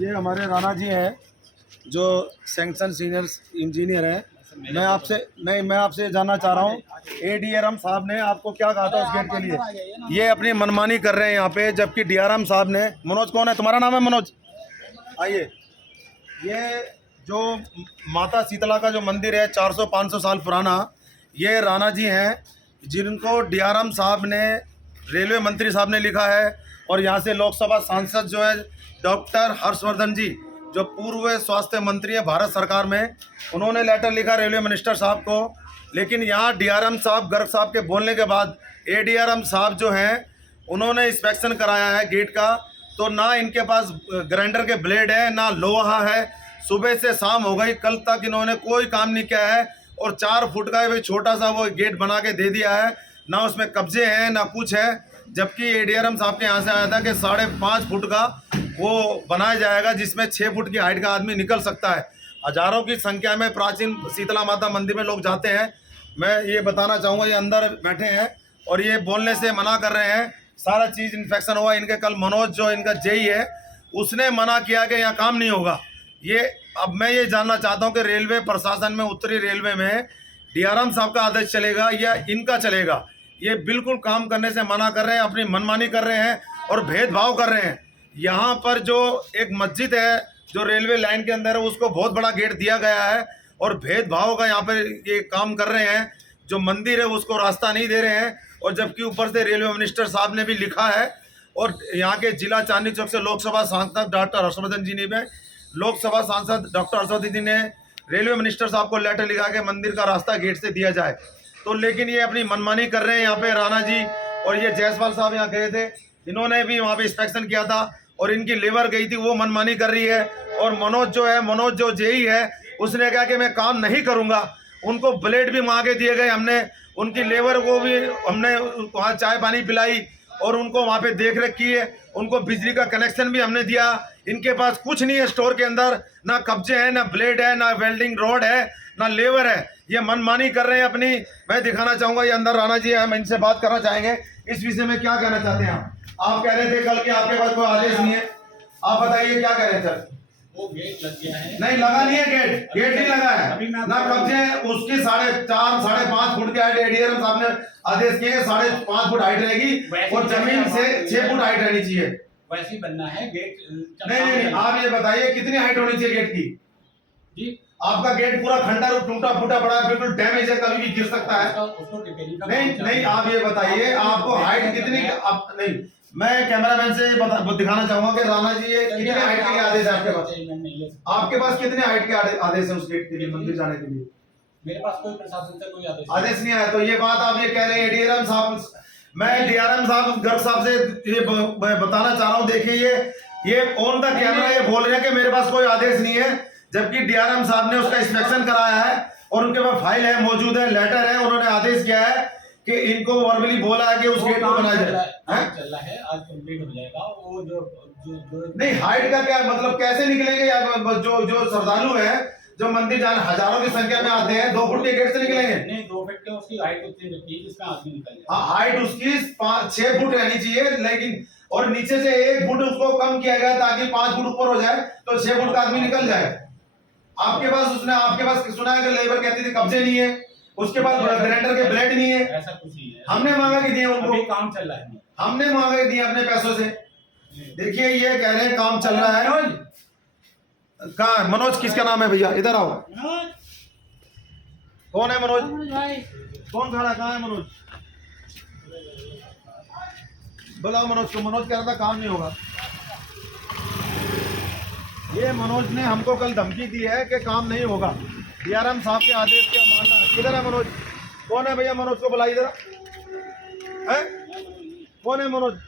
ये हमारे राणा जी हैं जो सैंक्शन सीनियर इंजीनियर हैं। मैं आपसे जानना चाह रहा हूँ, एडीआरएम साहब ने आपको क्या कहा था उस गेट के लिए? ये अपनी मनमानी कर रहे हैं यहाँ पे, जबकि डीआरएम साहब ने, मनोज कौन है तुम्हारा नाम है? मनोज आइए। ये जो माता शीतला का जो मंदिर है 400-500 साल पुराना, ये राणा जी हैं जिनको डीआरएम साहब ने, रेलवे मंत्री साहब ने लिखा है। और यहाँ से लोकसभा सांसद जो है डॉक्टर हर्षवर्धन जी, जो पूर्व स्वास्थ्य मंत्री है भारत सरकार में, उन्होंने लेटर लिखा रेलवे मिनिस्टर साहब को। लेकिन यहाँ डीआरएम साहब, गर्ग साहब के बोलने के बाद एडीआरएम साहब जो हैं उन्होंने इंस्पेक्शन कराया है गेट का, तो ना इनके पास ग्राइंडर के ब्लेड है, ना लोहा है। सुबह से शाम हो गई, कल तक इन्होंने कोई काम नहीं किया है। और 4 फुट का भाई छोटा सा वो गेट बना के दे दिया है, ना उसमें कब्जे हैं ना कुछ है। जबकि एडीआरएम साहब के यहाँ से आया था कि 5.5 फुट का वो बनाया जाएगा, जिसमें 6 फुट की हाइट का आदमी निकल सकता है। हजारों की संख्या में प्राचीन शीतला माता मंदिर में लोग जाते हैं। मैं ये बताना चाहूँगा, ये अंदर बैठे हैं और ये बोलने से मना कर रहे हैं, सारा चीज़ इन्फेक्शन हुआ इनके। कल मनोज जो इनका जेई है उसने मना किया कि यहाँ काम नहीं होगा। ये अब मैं ये जानना चाहता हूँ कि रेलवे प्रशासन में, उत्तरी रेलवे में डीआरएम साहब का आदेश चलेगा या इनका चलेगा? ये बिल्कुल काम करने से मना कर रहे हैं, अपनी मनमानी कर रहे हैं और भेदभाव कर रहे हैं। यहाँ पर जो एक मस्जिद है जो रेलवे लाइन के अंदर है, उसको बहुत बड़ा गेट दिया गया है और भेदभाव का यहाँ पर ये काम कर रहे हैं। जो मंदिर है उसको रास्ता नहीं दे रहे हैं, और जबकि ऊपर से रेलवे मिनिस्टर साहब ने भी लिखा है। और यहाँ के जिला चांदनी चौक से लोकसभा सांसद डॉक्टर हर्षवर्धन जी ने, लोकसभा सांसद डॉक्टर हर्षवर्धन जी ने रेलवे मिनिस्टर साहब को लेटर लिखा के मंदिर का रास्ता गेट से दिया जाए। तो लेकिन ये अपनी मनमानी कर रहे हैं यहाँ पे राणा जी। और ये जायसवाल साहब यहाँ गए थे, इन्होंने भी वहाँ पे इंस्पेक्शन किया था और इनकी लेबर गई थी, वो मनमानी कर रही है। और मनोज जो जेई है उसने कहा कि मैं काम नहीं करूँगा। उनको ब्लेड भी मांगे दिए गए, हमने उनकी लेबर को भी हमने वहाँ चाय पानी पिलाई और उनको वहाँ पे देख रेख की है। उनको बिजली का कनेक्शन भी हमने दिया। इनके पास कुछ नहीं है स्टोर के अंदर, ना कब्जे हैं, ना ब्लेड है, ना वेल्डिंग रोड है, ना लेबर है। ये मनमानी कर रहे हैं अपनी। मैं दिखाना चाहूँगा, ये अंदर राणा जी है, हम इनसे बात करना चाहेंगे इस विषय में। क्या कहना चाहते हैं आप कह रहे थे कल कि आपके पास कोई आदेश नहीं है, आप बताइए क्या कह रहे हैं सर? वो गेट लग गया है। नहीं लगा नहीं है, गेट नहीं लगा है, ना कब्जे हैं। उसकी 4.5 फुट की हाइट एडीआरएम साहब ने आदेश किए, 5.5 फुट हाइट रहेगी और जमीन से 6 फुट हाइट रहनी चाहिए। वैसे ही बनना है गेट। नहीं, आप ये बताइए कितनी हाइट होनी चाहिए गेट की? जी, आपका गेट पूरा खंडर टूटा फूटा पड़ा है, बिल्कुल डैमेज है, कभी भी गिर सकता है। उसको रिपेयरिंग का नहीं, आप ये बताइए आपको हाइट कितनी? आप नहीं, मैं कैमरामैन से दिखाना चाहूंगा कि राणा जी ये कितने हाइट के लिए आदेश है आपके पास? आपके पास कितने हाइट के आदेश है उस गेट के लिए, मंदिर जाने के लिए? मेरे पास कोई प्रशासन से कोई आदेश नहीं आया। तो ये बात आप ये कह रहे हैं डीआरएम साहब, मैं डीआरएम साहब गर्ग साहब से ये बताना चाह रहा हूँ। देखिए ये ऑन द कैमरा ये बोल रहे हैं कि मेरे पास कोई आदेश नहीं है, जबकि डीआरएम साहब ने उसका इंस्पेक्शन कराया है और उनके पास फाइल है, मौजूद है, लेटर है। उन्होंने आदेश किया है कि इनको वर्बली बोला है कि उस गेट को बनाया जाए। चल रहा है, आज कंप्लीट हो जाएगा। वो जो नहीं, हाइट का क्या मतलब, कैसे निकलेंगे यार? जो श्रद्धालु है, जो मंदिर जाने हजारों की संख्या में आते हैं, 2 फुट के गेट से निकलेंगे? नहीं, 2 फुट के उसकी हाइट उतनी रखी है जिसमें आदमी निकल जाए। हाँ, हाइट उसकी 6 फुट रहनी चाहिए, लेकिन और नीचे से 1 फुट उसको कम किया गया ताकि 5 फुट ऊपर हो जाए, तो 6 फुट का आदमी निकल जाए। आपके पास सुना है कि लेबर कहती थी कब्जे नहीं है, उसके बाद ग्राइंडर के ब्लेड नहीं है। ऐसा कुछ नहीं है, हमने मांगा कि दिए उनको, अभी काम चल रहा है, हमने मांगा कि दिए अपने पैसों से। देखिए ये कह रहे हैं काम चल रहा है। कहाँ है मनोज? किसका नाम है भैया? इधर आओ। कौन है मनोज? कौन खड़ा? कहाँ है मनोज? बुलाओ मनोज को। मनोज कह रहा था काम नहीं होगा। ये मनोज ने हमको कल धमकी दी है कि काम नहीं होगा, डीआरएम साहब के आदेश के मानना। किधर है मनोज? कौन है भैया? मनोज को बुलाइए जरा। है कौन है मनोज?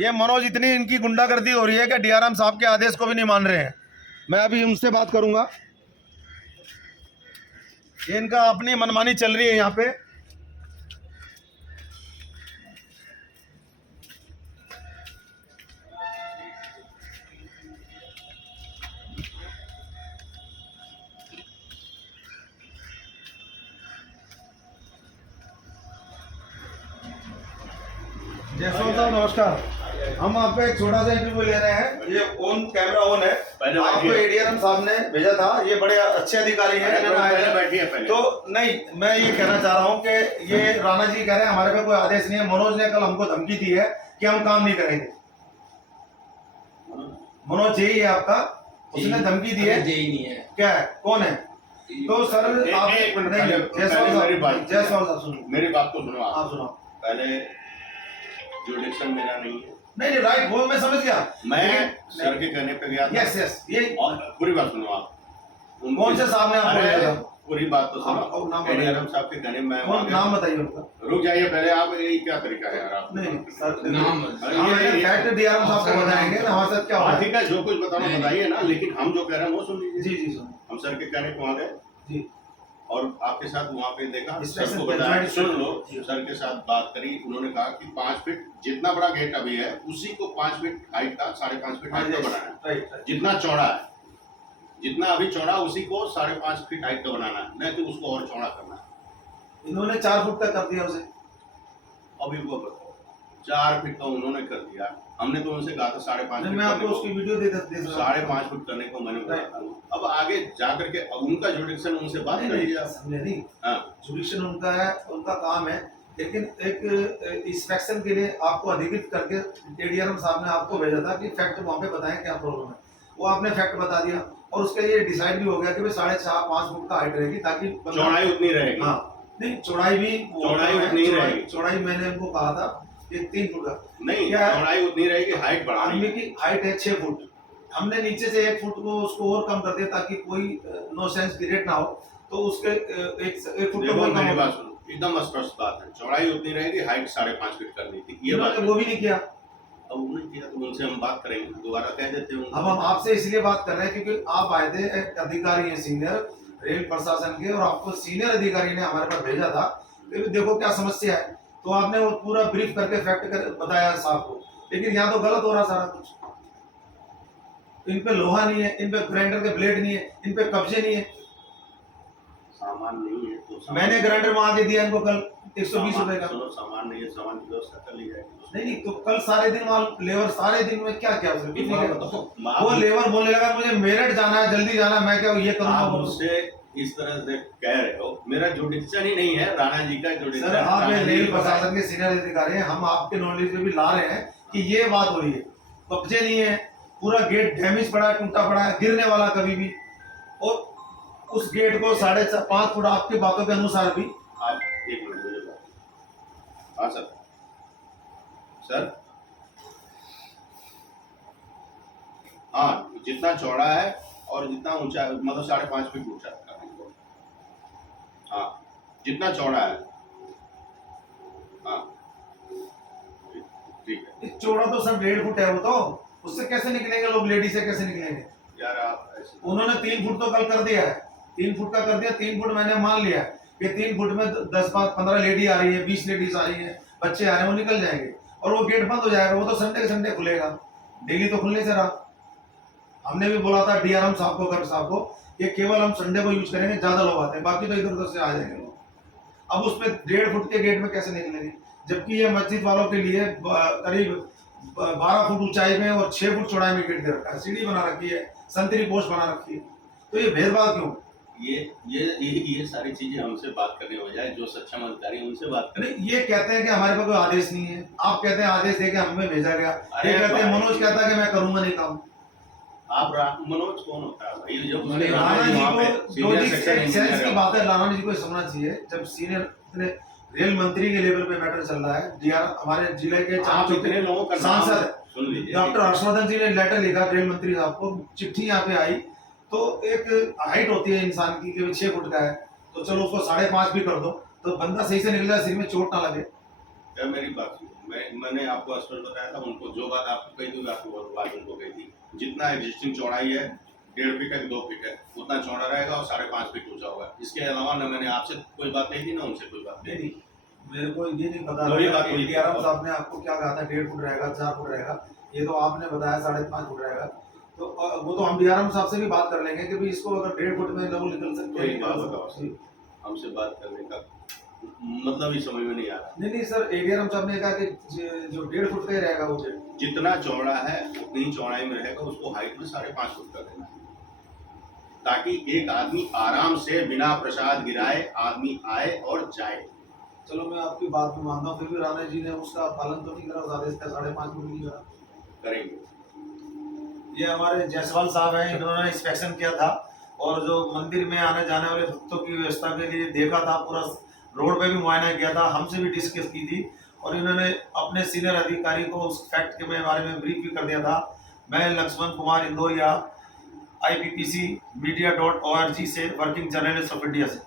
ये मनोज, इतनी इनकी गुंडागर्दी हो रही है कि डीआरएम साहब के आदेश को भी नहीं मान रहे हैं। मैं अभी उनसे बात करूंगा। इनका अपनी मनमानी चल रही है यहाँ पे। जयसवाल साहब नमस्कार। हम आपका एक छोटा सा इंटरव्यू ले रहे हैं, ये ऑन कैमरा ऑन है। पहले आपको बैठिए। एडीआरएम साहब ने भेजा था, ये बड़े अच्छे अधिकारी हैं, इन्होंने आए पहले हैं। बैठिए पहले। तो नहीं, मैं ये कहना चाह रहा हूँ कि ये राणा जी कह रहे हैं हमारे पे कोई आदेश नहीं है। मनोज ने कल हमको धमकी दी है कि हम काम नहीं करेंगे। मनोज यही है आपका, उसने धमकी दी है। जेई नहीं है। क्या है, कौन है? तो सर आप एक मिनट नहीं, पहले मेरी बात जयसवाल साहब सुनो, मेरी बात को सुनो आप। आप सुनो। पहले जुडिक्शन मेरा नहीं है, नहीं राइट, वो मैं समझ गया। मैं सर के कहने पे गया था। यस यस, ये और पूरी बात सुनो आप। कौन से साहब ने आपको अरे, भेजा? पूरी बात तो आप नाम सुनो। बताइए। एडीआरएम साहब के कहने में कौन, नाम बताइए उनका। रुक जाइए पहले आप, ये क्या तरीका है यार आप? नहीं सर, नाम फैक्ट डीआरएम साहब को बताएंगे ना हमारे साथ क्या हाँ हुआ है। ठीक है, जो कुछ बताना बताइए ना, लेकिन हम जो कह रहे हैं वो सुन लीजिए। जी जी सुनो हम सर के कहने पे वहाँ गए जी। और आपके साथ वहाँ पे देखा, Inspection सर को के बताया, joint सुन लो। जी। सर के साथ बात करी, उन्होंने कहा कि 5 फीट जितना बड़ा गेट अभी है उसी को 5 फीट हाइट का, 5.5 फीट हाइट का बनाना है। Right right. जितना चौड़ा है, जितना अभी चौड़ा उसी को 5.5 फीट हाइट का बनाना है, नहीं तो उसको और चौड़ा करना है। इन्होंने 4 फुट का कर दिया उसे। अभी वो 4 फीट का उन्होंने कर दिया, हमने तो उनसे कहा था 5.5 नहीं, फीट मैं आपको करने उसकी को। वीडियो दे दे 5.5 फीट करने को मैंने बोला था। अब आगे जा करके अब उनका जुडिक्शन उनसे बात कर लीजिए आप। समझे नहीं, हाँ जुडिक्शन उनका है, उनका काम है, लेकिन एक इंस्पेक्शन के लिए आपको अधिकृत करके एडीआरएम साहब ने आपको भेजा था कि फैक्ट वहाँ पे बताएं क्या प्रॉब्लम है। वो आपने फैक्ट बता दिया और उसका ये डिसाइड भी हो गया कि भाई 4.5-5 फुट का हाइट रहेगी, ताकि चौड़ाई उतनी रहेगी। हाँ नहीं, चौड़ाई भी चौड़ाई उतनी रहेगी। चौड़ाई मैंने उनको कहा था कि 3 फुट का। नहीं, क्या है? चौड़ाई उतनी रहेगी, हाइट बढ़ानी आदमी है। की हाइट है 6 फुट, हमने नीचे से 1 फुट को उसको और कम कर दिया ताकि कोई नो सेंस क्रिएट ना हो, तो उसके 1 फुट देखो को मेरी कम बात सुनो, एकदम स्पष्ट बात है, चौड़ाई उतनी रहेगी, हाइट 5.5 फीट करनी थी, ये बात वो भी नहीं किया। अब उन्होंने किया तो उनसे हम बात करेंगे, दोबारा कह देते हैं अब हम आपसे इसलिए बात कर रहे हैं क्योंकि आप आए थे, एक अधिकारी हैं सीनियर रेल प्रशासन के, और आपको सीनियर अधिकारी ने हमारे पास भेजा था कि देखो क्या समस्या है, तो आपने वो पूरा ब्रीफ करके फैक्ट कर बताया साहब को, लेकिन यहाँ तो गलत हो रहा सारा कुछ। इन पे लोहा नहीं है, इन पे ग्राइंडर के ब्लेड नहीं है, इन पे कब्जे नहीं है। सामान नहीं है तो मैंने ग्राइंडर मंगा के दिया इनको कल 120 रुपए का। सुनो, सामान नहीं है, सामान की व्यवस्था कर ली जाएगी। नहीं तो कल सारे दिन वहाँ लेबर, सारे दिन में क्या क्या उसने कुछ नहीं किया। बताओ, वो लेबर बोलने लगा मुझे मेरठ जाना है, जल्दी जाना है, मैं क्या ये करूंगा आप वो। मुझसे इस तरह से कह रहे हो, मेरा जुडिक्शन ही नहीं है, राणा जी का जुडिक्शन। सर आप रेल प्रशासन के सीनियर अधिकारी हैं, हम आपके नॉलेज में भी ला रहे हैं कि ये बात हो रही है, कब्जे नहीं है, पूरा गेट डैमेज पड़ा है, टूटा पड़ा है, गिरने वाला कभी भी, और उस गेट को 5.5 फुट आपकी बातों के अनुसार भी। आप एक मिनट मुझे बात। हाँ सर, सर हाँ, जितना चौड़ा है और जितना ऊंचा, मतलब 5.5 फीट ऊंचा है। हाँ, जितना चौड़ा है। हाँ ठीक है। चौड़ा तो सर 1.5 फुट है, वो तो उससे कैसे निकलेंगे लोग, लेडीज से कैसे निकलेंगे। यार आप ऐसे उन्होंने 3 फुट तो कल कर दिया है, 3 फुट का कर दिया। 3 फुट मैंने मान लिया कि 3 फुट में 10-15 लेडी आ रही है, 20 लेडीज आ रही है, बच्चे आ रहे हैं, वो निकल जाएंगे और वो गेट बंद हो जाएगा। वो तो संडे के संडे खुलेगा, डेली तो खुलने से रहा। हमने भी बोला था डीआरएम साहब को, गर्ग साहब को, कि केवल हम संडे को यूज करेंगे, ज्यादा लोग आते हैं, बाकी तो इधर उधर से आ जाएंगे लोग। अब उस पे 1.5 फुट के गेट में कैसे निकलेंगे, जबकि ये मस्जिद वालों के लिए करीब 12 फुट ऊंचाई में और 6 फुट चौड़ाई में गेट दे रखा है, सीढ़ी बना रखी है, संतरी पोस्ट बना रखी है, तो ये भेदभाव क्यों। ये सारी चीजें हमसे बात करने हो जाए, जो सक्षम अधिकारी हैं उनसे बात करें। नहीं, ये कहते हैं कि हमारे पास कोई आदेश नहीं है, आप कहते हैं आदेश देके हमें भेजा गया, अरे ये कहते हैं भाई। मनोज कहता है कि मैं करूंगा नहीं काम। आप मनोज कौन होता है भाई? जब उसने राणा जी वहाँ पे को जो senior भी section सेंस engineer की है। बात है, राणा जी को समझना चाहिए, जब सीनियर इतने रेल मंत्री के लेवल पे मैटर चल रहा है, डीआर हमारे जिले के आप इतने लोगों का नाम सांसद सुन लीजिए। डॉक्टर हर्षवर्धन जी ने लेटर लिखा रेल मंत्री साहब को, चिट्ठी यहाँ पे आई, तो एक हाइट होती है इंसान की कि 6 फुट का है, तो चलो उसको 5.5 भी कर दो, तो बंदा सही से निकल जाए, सिर में चोट ना लगे। क्या मेरी बात सुनो, मैंने आपको स्पष्ट बताया था, उनको जो बात आपको कही थी, आपको वो बात उनको कही थी। जितना एग्जिस्टिंग चौड़ाई है 1.5 फीट है कि 2 फीट है, उतना चौड़ा रहेगा और 5.5 फीट ऊंचा होगा। इसके अलावा न मैंने आपसे कोई बात कही थी, ना उनसे कोई बात कही थी। मेरे को ये नहीं पता वही बात हुई थी। डीआरएम साहब ने आपको क्या कहा था, 1.5 फुट रहेगा, 4 फुट रहेगा, ये तो आपने बताया 5.5 फुट रहेगा। तो वो तो हम डीआरएम साहब से भी बात कर लेंगे कि भाई इसको अगर 1.5 फुट में लोग निकल सकते वही बात हैं। बताओ सर, हमसे बात करने का मतलब ही समझ में नहीं आ रहा। नहीं सर, एडीआरएम साहब ने कहा कि जो 1.5 फुट का ही रहेगा वो गेट। जितना चौड़ा है उतनी ही चौड़ाई में रहेगा, उसको हाइट में 5.5 फुट कर देना है, ताकि एक आदमी आराम से बिना प्रसाद गिराए आदमी आए और जाए। चलो मैं आपकी बात में मानता हूँ, फिर भी राणा जी ने उसका पालन तो नहीं करा, उस आदेश का 5.5 फुट नहीं करा। करेंगे। ये हमारे जायसवाल साहब हैं, इन्होंने इंस्पेक्शन किया था और जो मंदिर में आने जाने वाले भक्तों की व्यवस्था के लिए देखा था, पूरा रोड पे भी मुआयना किया था, हमसे भी डिस्कस की थी और इन्होंने अपने सीनियर अधिकारी को उस फैक्ट के बारे में ब्रीफ भी कर दिया था। मैं लक्ष्मण कुमार इंदौरिया, IPPC media.org से वर्किंग जर्नलिस्ट ऑफ इंडिया से।